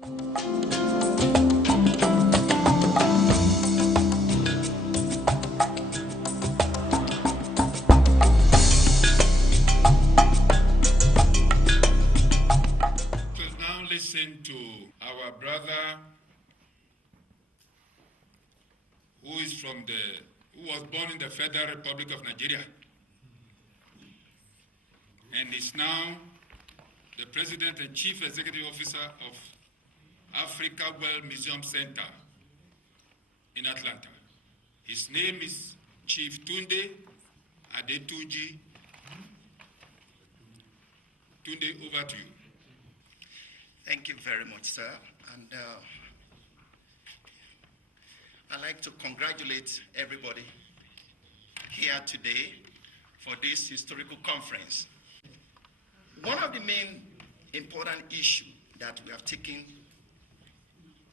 Now listen to our brother who was born in the Federal Republic of Nigeria and is now the President and Chief Executive Officer of Africa World Museum Center in Atlanta. His name is Chief Tunde Adetuji. Tunde, over to you. Thank you very much, sir. And I'd like to congratulate everybody here today for this historical conference. One of the main important issues that we have taken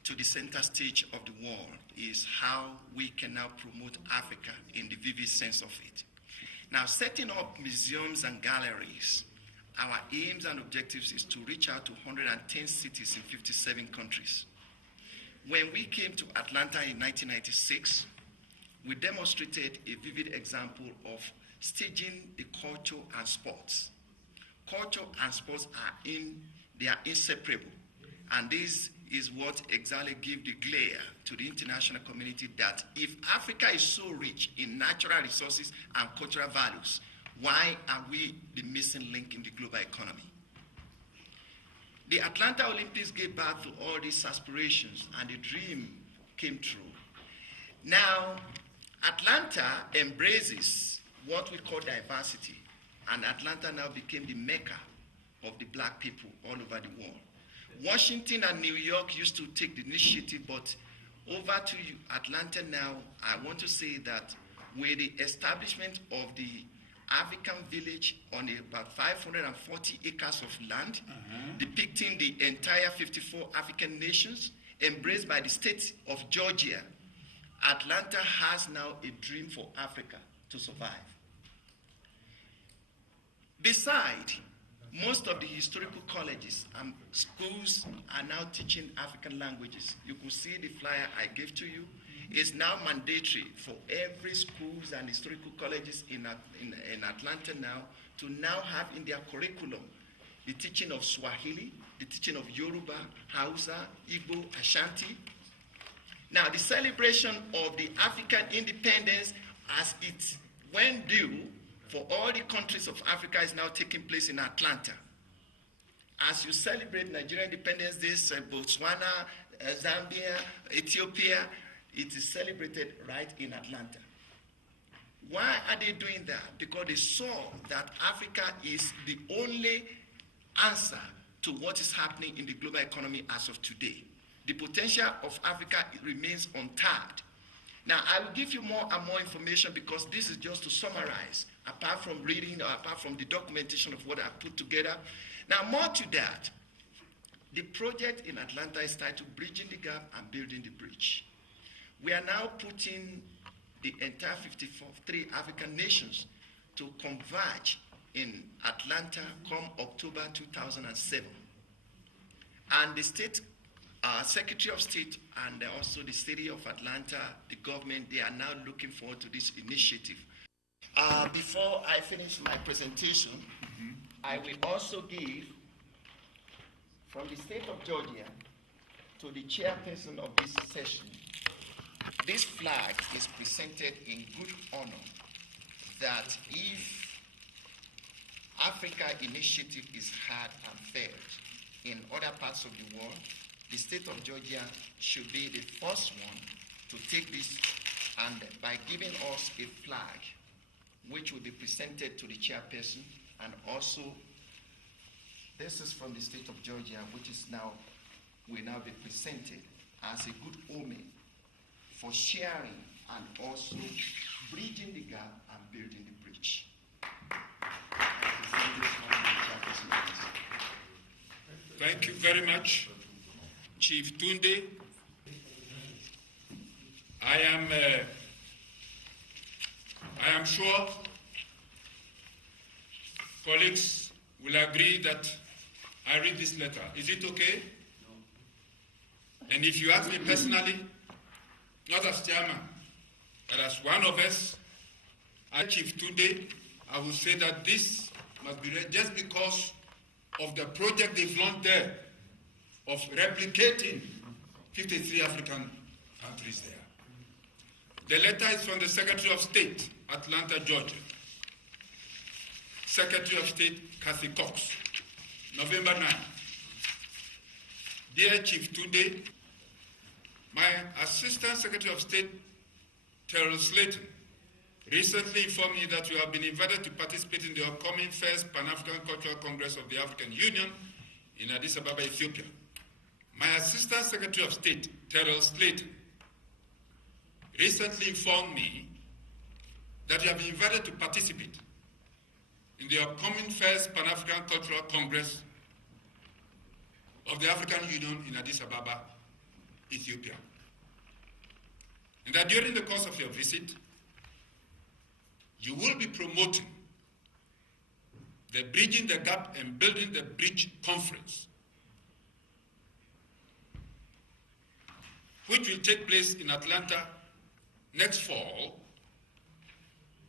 to the center stage of the world is how we can now promote Africa in the vivid sense of it. Now, setting up museums and galleries, our aims and objectives is to reach out to 110 cities in 57 countries. When we came to Atlanta in 1996, we demonstrated a vivid example of staging the culture and sports. Culture and sports they are inseparable. And this is what exactly gives the glare to the international community that if Africa is so rich in natural resources and cultural values, why are we the missing link in the global economy? The Atlanta Olympics gave birth to all these aspirations, and the dream came true. Now, Atlanta embraces what we call diversity, and Atlanta now became the mecca of the black people all over the world. Washington and New York used to take the initiative, but over to Atlanta now, I want to say that with the establishment of the African village on about 540 acres of land, depicting the entire 54 African nations, embraced by the state of Georgia, Atlanta has now a dream for Africa to survive. Besides, most of the historical colleges and schools are now teaching African languages. You could see the flyer I gave to you. It's now mandatory for every schools and historical colleges in Atlanta now to now have in their curriculum the teaching of Swahili, the teaching of Yoruba, Hausa, Igbo, Ashanti. Now, the celebration of the African independence as it went due for all the countries of Africa is now taking place in Atlanta. As you celebrate Nigerian Independence Day, Botswana, Zambia, Ethiopia, it is celebrated right in Atlanta. Why are they doing that? Because they saw that Africa is the only answer to what is happening in the global economy as of today. The potential of Africa remains untapped. Now, I will give you more and more information because this is just to summarize, apart from reading or apart from the documentation of what I've put together. Now, more to that, the project in Atlanta is titled Bridging the Gap and Building the Bridge. We are now putting the entire 53 African nations to converge in Atlanta come October 2007. And the state Secretary of State and also the city of Atlanta, the government, they are now looking forward to this initiative. Before I finish my presentation, I will also give, from the state of Georgia to the chairperson of this session, this flag is presented in good honor that if Africa initiative is had and failed in other parts of the world, the state of Georgia should be the first one to take this, and by giving us a flag, which will be presented to the chairperson, and also this is from the state of Georgia, which is now will now be presented as a good omen for sharing and also bridging the gap and building the bridge. Thank you very much, Chief Tunde. I am sure colleagues will agree that I read this letter. Is it okay? And if you ask me personally, not as chairman, but as one of us, as Chief Tunde, I would say that this must be read just because of the project they've launched there of replicating 53 African countries there. The letter is from the Secretary of State, Atlanta, Georgia. Secretary of State, Kathy Cox, November 9. Dear Chief Tunde, my Assistant Secretary of State, Terrell Slayton, recently informed me that you have been invited to participate in the upcoming first Pan-African Cultural Congress of the African Union in Addis-Aba, Ethiopia. My Assistant Secretary of State, Terrell Slayton, recently informed me that you have been invited to participate in the upcoming first Pan-African Cultural Congress of the African Union in Addis-Ababa, Ethiopia. And that during the course of your visit, you will be promoting the Bridging the Gap and Building the Bridge Conference, which will take place in Atlanta next fall,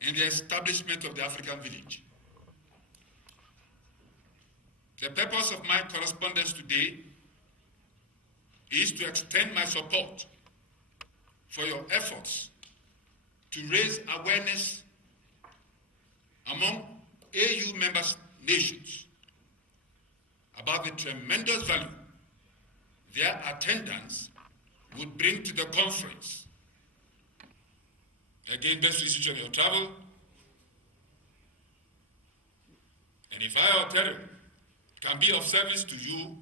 and the establishment of the African Village. The purpose of my correspondence today is to extend my support for your efforts to raise awareness among AU member nations about the tremendous value their attendance would bring to the conference. Again, best wishes on your travel. And if I or Terry can be of service to you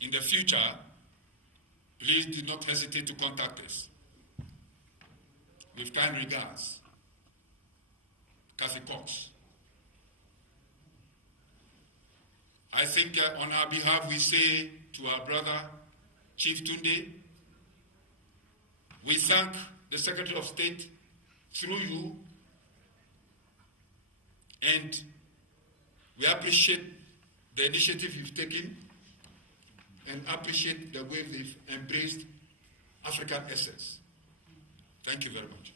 in the future, please do not hesitate to contact us. With kind regards, Kathy Cox. I think on our behalf we say to our brother, Chief Tunde, we thank the Secretary of State through you, and we appreciate the initiative you've taken and appreciate the way they've embraced African essence. Thank you very much.